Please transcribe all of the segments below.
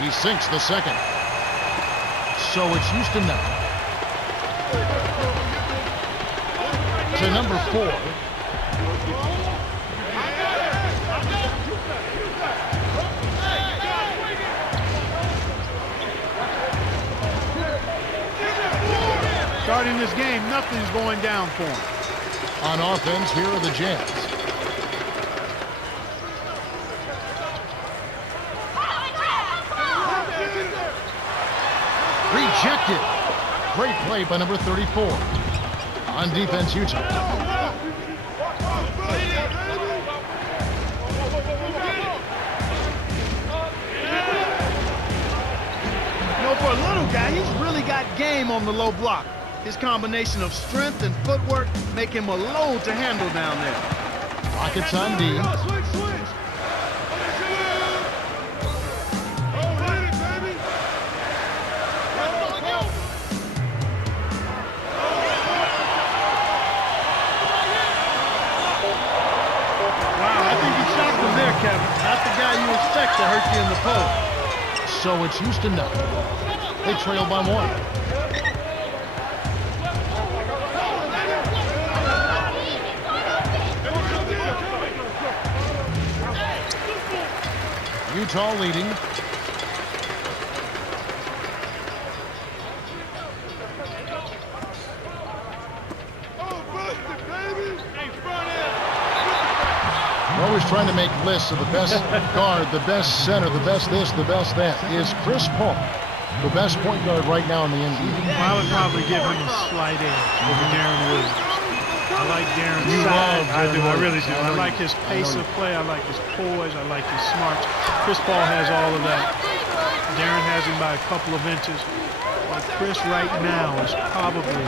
He sinks the second. So it's Houston now. To number 4. Starting this game, nothing's going down for him. On offense, here are the Jazz. Rejected. Great play by number 34. On defense, Utah. For a little guy, he's really got game on the low block. His combination of strength and footwork make him a load to handle down there. Rockets on D. Wow, I think he shot from there, Kevin. Not the guy you expect to hurt you in the post. So it's Houston now. They trail by 1. Utah leading. We're always trying to make lists of the best guard, the best center, the best this, the best that. Is Chris Paul the best point guard right now in the NBA? I would probably give him a slight edge over Darren Williams. I like Darren's size. I do. I really do. I like his pace of play. I like his poise. I like his smarts. Chris Paul has all of that. Darren has him by a couple of inches. But Chris right now is probably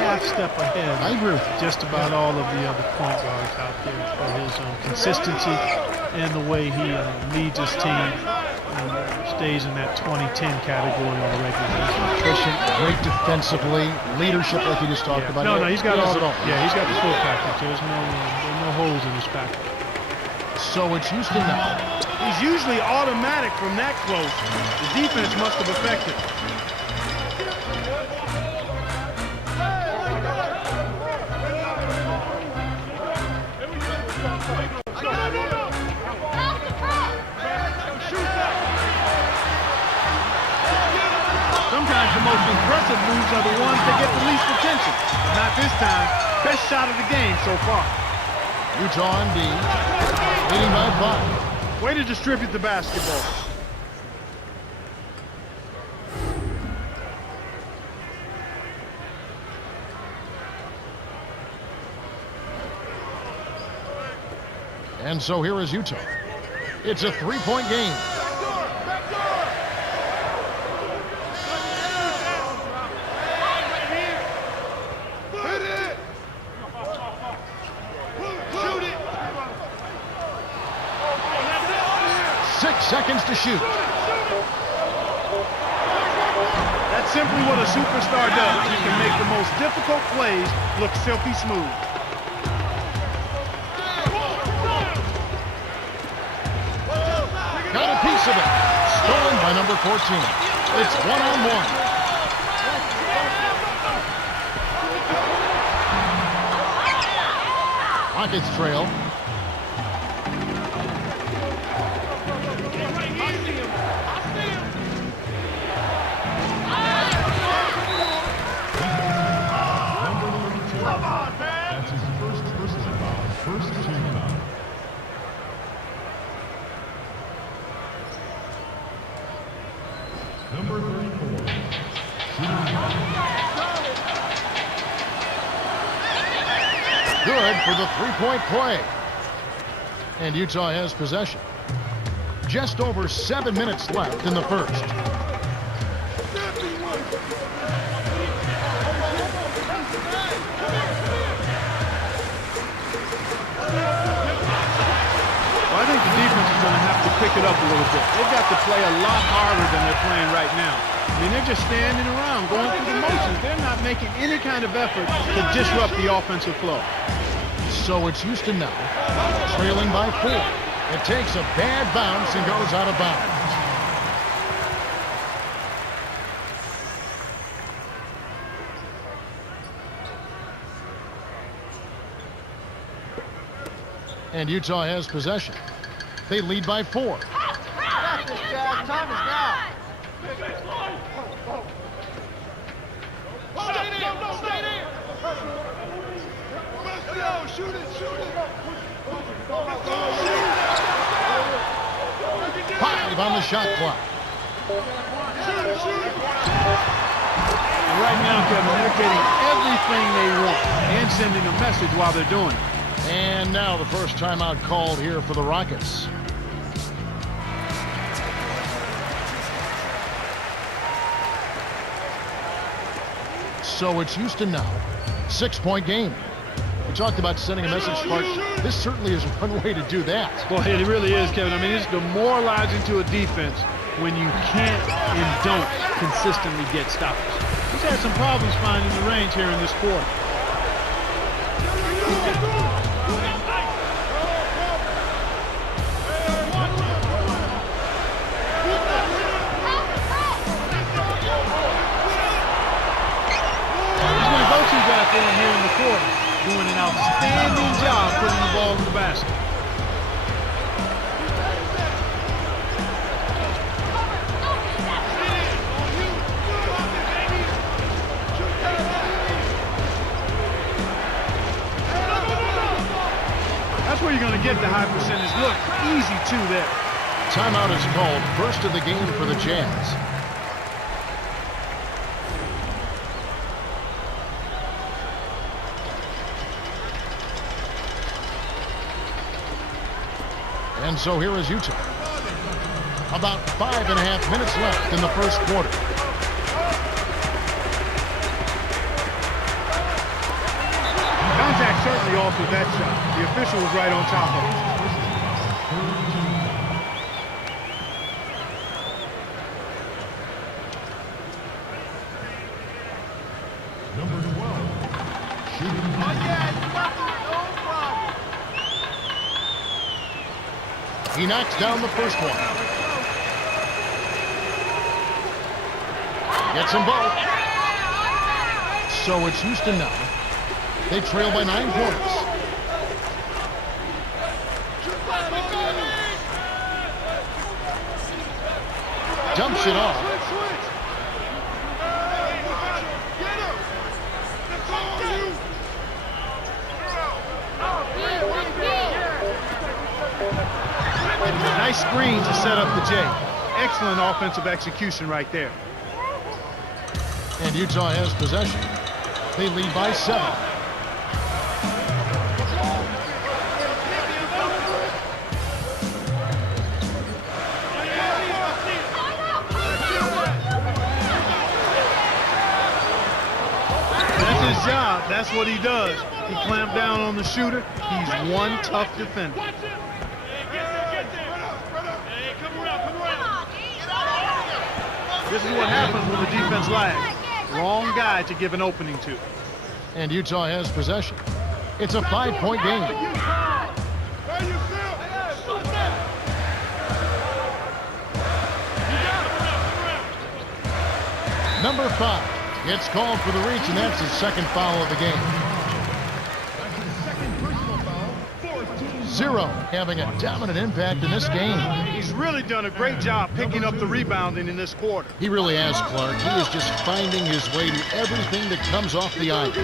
half step ahead. I agree with just about all of the other point guards out there for his consistency and the way he leads his team and stays in that 20-10 category on a regular basis. Efficient, great defensively, leadership like you just talked about. No, he's got all. Yeah, he's got the full package. There's no holes in his package. So it's Houston now. He's usually automatic from that close. The defense must have affected. Sometimes the most impressive moves are the ones that get the least attention. But not this time. Best shot of the game so far. Utah on D, leading by 5. Way to distribute the basketball. And so here is Utah. It's a 3-point game. Seconds to shoot. That's simply what a superstar does. He can make the most difficult plays look silky smooth. Got a piece of it. Stolen by number 14. It's 1-on-1. Rockets trail. Number 34. Good for the 3-point play. And Utah has possession. Just over 7 minutes left in the first. I think the defense is going to have to pick it up a little bit. They've got to play a lot harder than they're playing right now. I mean, they're just standing around, going through the motions. They're not making any kind of effort to disrupt the offensive flow. So it's Houston now, trailing by 4. It takes a bad bounce and goes out of bounds. And Utah has possession. They lead by 4. Time is now. Stay there. Shoot it. 5 on the shot clock. And right now, Kevin, they're getting everything they want and sending a message while they're doing it. And now the first timeout called here for the Rockets. So it's Houston now. 6-point game. We talked about sending a message, Clark. This certainly is one way to do that. Well, it really is, Kevin. I mean, it's demoralizing to a defense when you can't and don't consistently get stops. He's had some problems finding the range here in this quarter. Here in the quarter, doing an outstanding job putting the ball in the basket. That's where you're going to get the high percentage look. Easy 2 there. Timeout is called. First of the game for the Jazz. And so here is Utah. About 5.5 minutes left in the first quarter. Contact certainly altered that shot. The official was right on top of it. Number 12. Shooting. He knocks down the first one. Gets them both. So it's Houston now. They trail by 9 points. Dumps it off. Nice screen to set up the J. Excellent offensive execution right there. And Utah has possession. They lead by 7. That's his job. That's what he does. He clamped down on the shooter. He's one tough defender. This is what happens when the defense lags. Wrong guy to give an opening to. And Utah has possession. It's a 5-point game. Number 5 gets called for the reach, and that's his second foul of the game. Zero having a dominant impact in this game. He's really done a great job picking up the rebounding in this quarter. He really has, Clark. He is just finding his way to everything that comes off the iron.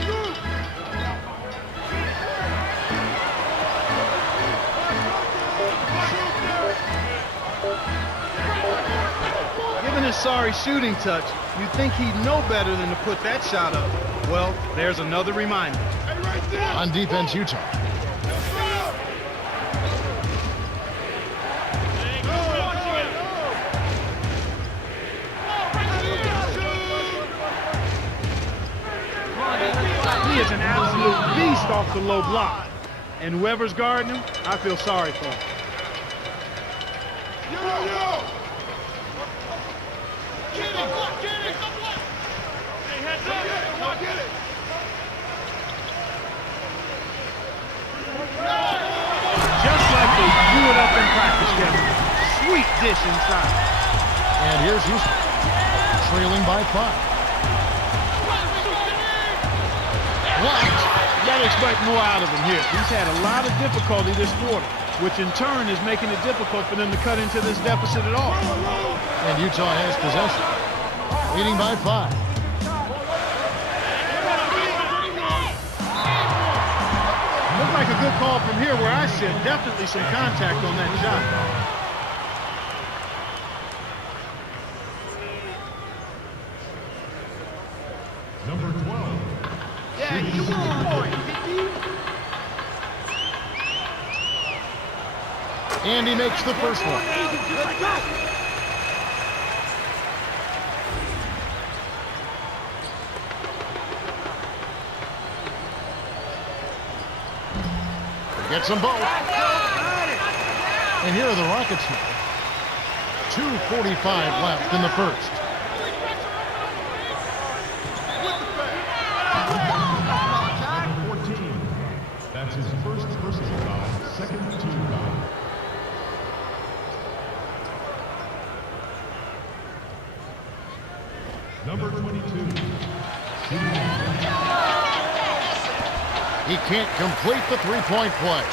Given his sorry shooting touch, you'd think he'd know better than to put that shot up. Well, there's another reminder. On defense, Utah. He is an absolute beast off the low block. And whoever's guarding him, I feel sorry for him. Just like the it up in practice, Kevin. Sweet dish inside. And here's Houston, trailing by 5. Blocked. You got to expect more out of him here. He's had a lot of difficulty this quarter, which in turn is making it difficult for them to cut into this deficit at all. And Utah has possession, leading by 5. Looks like a good call from here where I sit. Definitely some contact on that shot. Number 12. Yeah, you want point. And he makes the first one. Let's go. Gets them both. And here are the Rockets now. 2:45 left in the first. Number 14. That's his first personal foul, second team foul. Number 22. He can't complete the three-point play.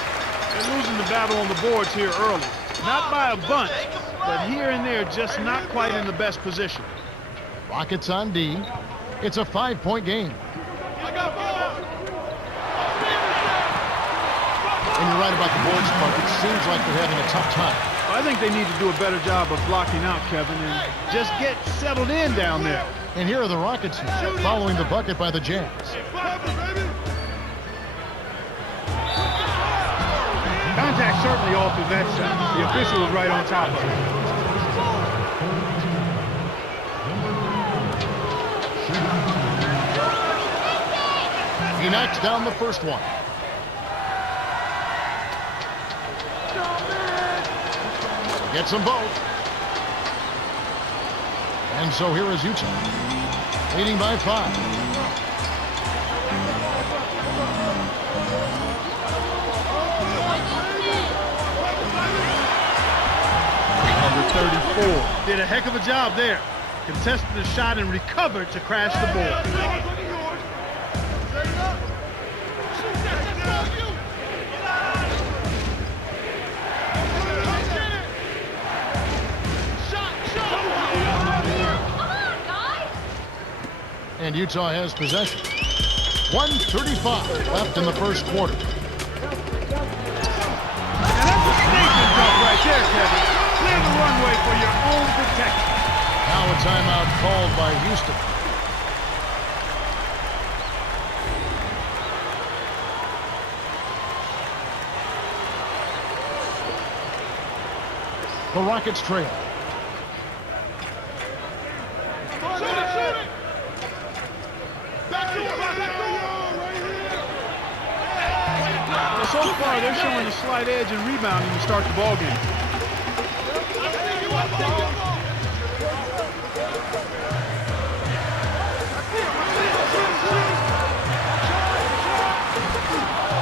They're losing the battle on the boards here early. Not by a bunch, but here and there just not quite in the best position. Rockets on D. It's a 5-point game. And you're right about the boards part. It seems like they're having a tough time. I think they need to do a better job of blocking out, Kevin, and just get settled in down there. And here are the Rockets now, following the bucket by the Jazz. Contact certainly altered that shot. The official was right on top of it. He knocks down the first one. Gets them both. And so here is Utah, leading by 5. Number 34 did a heck of a job there. Contested the shot and recovered to crash the board. And Utah has possession. 1:35 left in the first quarter. And that's a sneaking dump right there, Kevin. Clear the runway for your own protection. Now a timeout called by Houston. The Rockets trail. So far, they're showing a slight edge in rebounding to start the ball game.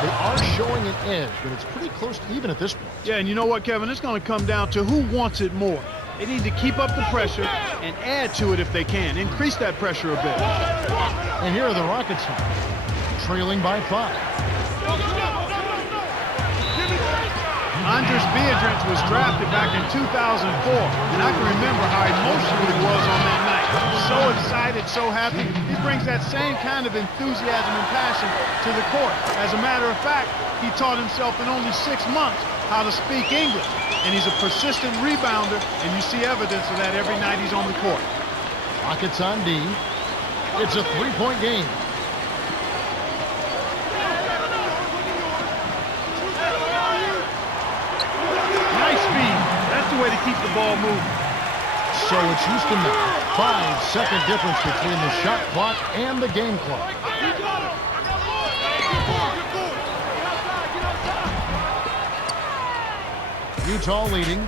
They are showing an edge, but it's pretty close to even at this point. Yeah, and you know what, Kevin? It's going to come down to who wants it more. They need to keep up the pressure and add to it if they can. Increase that pressure a bit. And here are the Rockets now, trailing by 5. Andres Beatrice was drafted back in 2004, and I can remember how emotional he was on that night. So excited, so happy. He brings that same kind of enthusiasm and passion to the court. As a matter of fact, he taught himself in only 6 months how to speak English, and he's a persistent rebounder, and you see evidence of that every night he's on the court. Rockets on D. It's a 3-point game. Way to keep the ball moving. So it's Houston now. 5-second difference between the shot clock and the game clock. Utah leading